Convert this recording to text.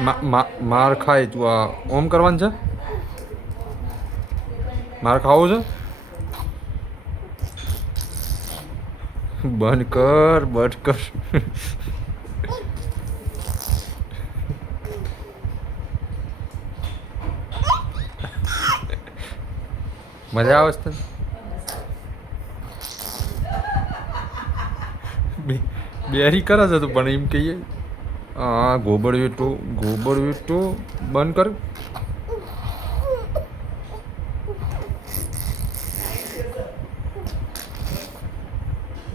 માર ખાય તું આ ઓમ કરવાનું છે? માર ખાવો છે? બંધ કર બંધ કર. મજા આવે છે? બેરી કરે છે તું પણ એમ કહીએ. હા ગોબર વેટો ગોબર વેટો બંધ કર?